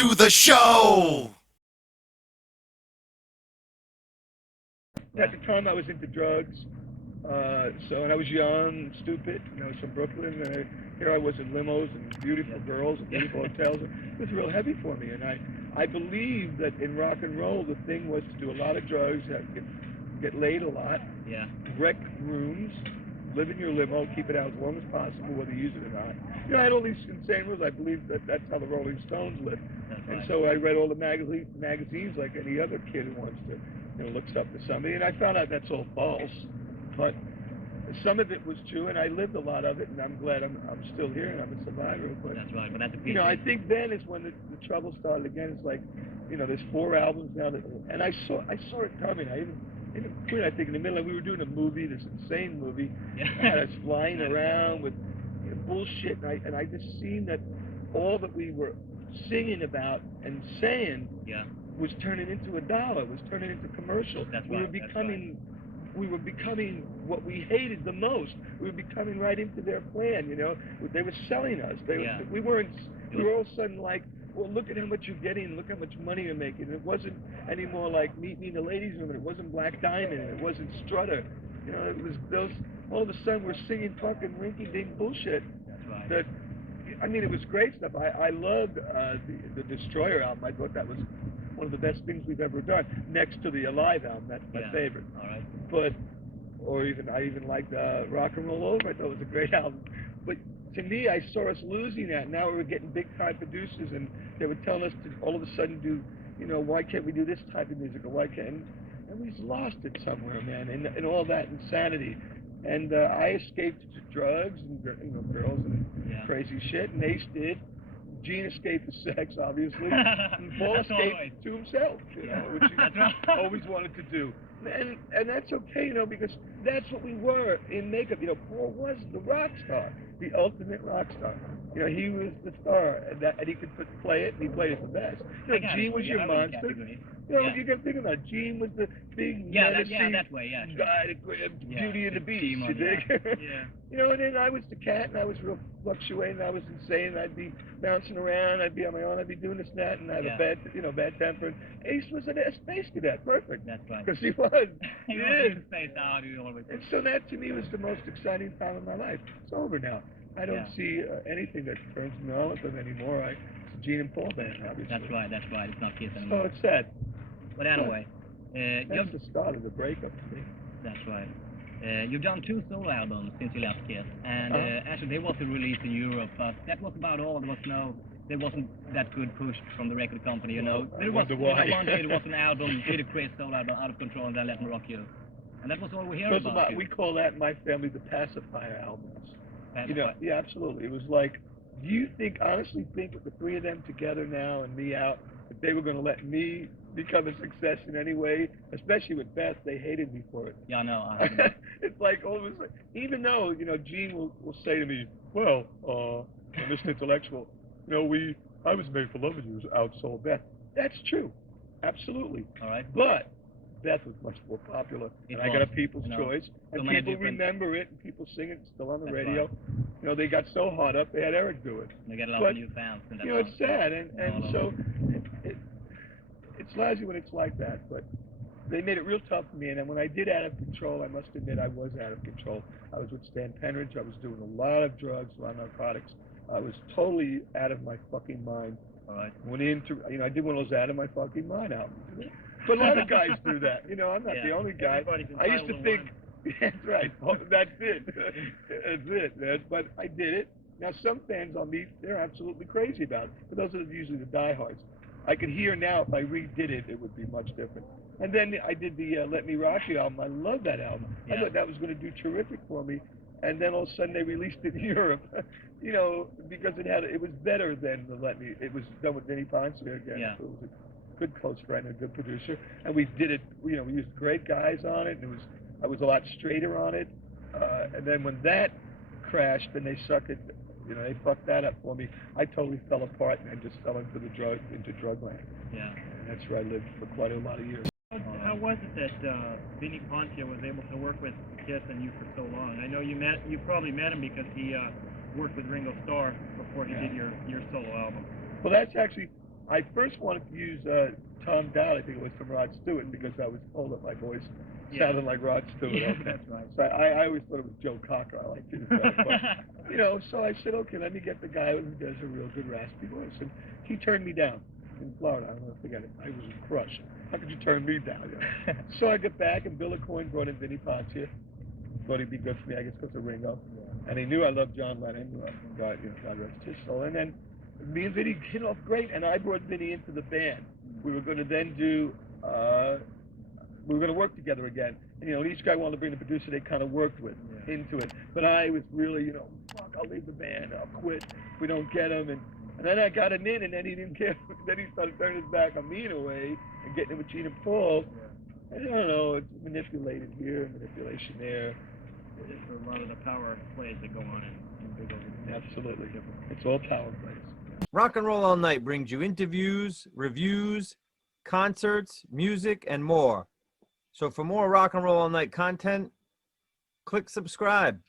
to the show! At the time, I was into drugs, and I was young, stupid. I was from Brooklyn, and here I was in limos and beautiful girls and beautiful hotels. It was real heavy for me, and I believe that in rock and roll, the thing was to do a lot of drugs, get laid a lot, wreck rooms, live in your limo, keep it out as long as possible, whether you use it or not. I had all these insane rules. I believe that that's how the Rolling Stones lived. And so I read all the magazines like any other kid who wants to, looks up to somebody. And I found out that's all false. But some of it was true, and I lived a lot of it, and I'm glad I'm still here, and I'm a survivor. But that's right. But that's a I think then is when the trouble started again. It's like, there's 4 albums now, and I saw it coming. I even quit, I think, in the middle. We were doing a movie, this insane movie. Had us flying around with bullshit, and I just seen that all that we were singing about and saying was turning into a dollar, was turning into commercial. We were becoming what we hated the most. We were becoming right into their plan. They were selling us. We were all of a sudden like, well, look at how much you're getting, look how much money you're making. It wasn't anymore like Meet Me in the Ladies Room, and it wasn't Black Diamond, and it wasn't Strutter. It was those, all of a sudden we're singing fucking rinky-dink bullshit. That, it was great stuff. I loved the Destroyer album. I thought that was one of the best things we've ever done, next to the Alive album. That's my favorite. All right. But, I even liked Rock and Roll Over. I thought it was a great album. But to me, I saw us losing that. Now we were getting big-time producers, and they were telling us to all of a sudden do, why can't we do this type of music, or why can't, and we lost it somewhere, man, and all that insanity. And I escaped to drugs and girls and crazy shit, and Ace did. Gene escaped to sex, obviously. And Paul escaped to himself, which he always wanted to do. And that's okay, because that's what we were in makeup. Paul was the rock star, the ultimate rock star. He was the star, and he could play it, and he played it the best. Gene was your monster. You got to think about it. Gene was the big menacing guy that grabbed Beauty and the Beast. You dig? And then I was the cat, and I was real fluctuating. I was insane. I'd be bouncing around. I'd be on my own. I'd be doing this and that, and I had a bad temper. And Ace was a space cadet, perfect. That's right. Because he was. He was in space out. And so that to me was the most exciting time of my life. It's over now. I don't see anything that turns me on with them anymore. It's a Gene and Paul band, obviously. That's right. It's not Kiss anymore. So it's sad. But anyway, that's the start of the breakup to me. That's right. You've done 2 solo albums since you left Kiss, and actually they wasn't released in Europe, but that was about all. There wasn't that good push from the record company, There was one day there was an album, Peter Criss solo album, Out of Control, and then Let Me Rock You, and that was all we hear about. We call that in my family the pacifier albums. Yeah, absolutely. It was like, do you honestly think that the 3 of them together now and me out, if they were going to let me become a success in any way, especially with Beth, they hated me for it. Yeah, I know. It's like almost like, even though, Gene will say to me, well, Mr. Intellectual, I was made for loving you, outsold Beth. That's true. Absolutely. All right. But Beth was much more popular, and I got a People's Choice, and people remember it, and people sing it, still on the radio. Right. They got so hot up, they had Eric do it. They got a lot of new fans. It's sad, and so it's lousy when it's like that, but they made it real tough for me, and then when I did Out of Control, I must admit I was out of control. I was with Stan Penridge, I was doing a lot of drugs, a lot of narcotics. I was totally out of my fucking mind. All right. Went into, I did one of those out of my fucking mind albums. But a lot of guys do that. I'm not the only guy. I used to think, that's right, that's it. That's it, man. But I did it. Now, some fans I'll meet, they're absolutely crazy about it. But those are usually the diehards. I could hear now if I redid it, it would be much different. And then I did the Let Me Rock You album. I love that album. I thought that was going to do terrific for me. And then all of a sudden they released it in Europe, because it was better than the Let Me. It was done with Vinnie Ponce again. Yeah. So it was a good close friend and a good producer. And we did it, we used great guys on it. And I was a lot straighter on it. And then when that crashed, then they sucked it. They fucked that up for me. I totally fell apart and just fell into drug land. Yeah. And that's where I lived for quite a lot of years. How was it that Vinnie Ponce was able to work with Kiss and you for so long? I know you probably met him because he worked with Ringo Starr before he did your solo album. Well, that's actually, I first wanted to use Tom Dowd, I think it was from Rod Stewart, because I was told that my voice sounded like Rod Stewart. Yeah, Okay. that's right. So I always thought it was Joe Cocker. I liked it better. But, you know, so I said, okay, let me get the guy who does a real good raspy voice. And he turned me down in Florida. I'll never forget it. I was crushed. How could you turn me down? You know? So I get back, and Bill Coyne brought in Vinnie Poncia. Thought he'd be good for me, I guess, because of Ringo. And he knew I loved John Lennon. God, you know, God rest his soul. And then me and Vinnie hit off great, and I brought Vinnie into the band. We were going to then do, we were going to work together again. And, you know, each guy wanted to bring the producer they kind of worked with into it. But I was really, you know, fuck, I'll leave the band, I'll quit if we don't get him. And then I got him in, and then he didn't care. Then he started turning his back on me in a way and getting it with Gene and Paul. I don't know, it's manipulated here, manipulation there. Just a lot of the power plays that go on in big organizations. Absolutely. It's all power plays. Rock and Roll All Night brings you interviews, reviews, concerts, music, and more. So for more Rock and Roll All Night content, click subscribe.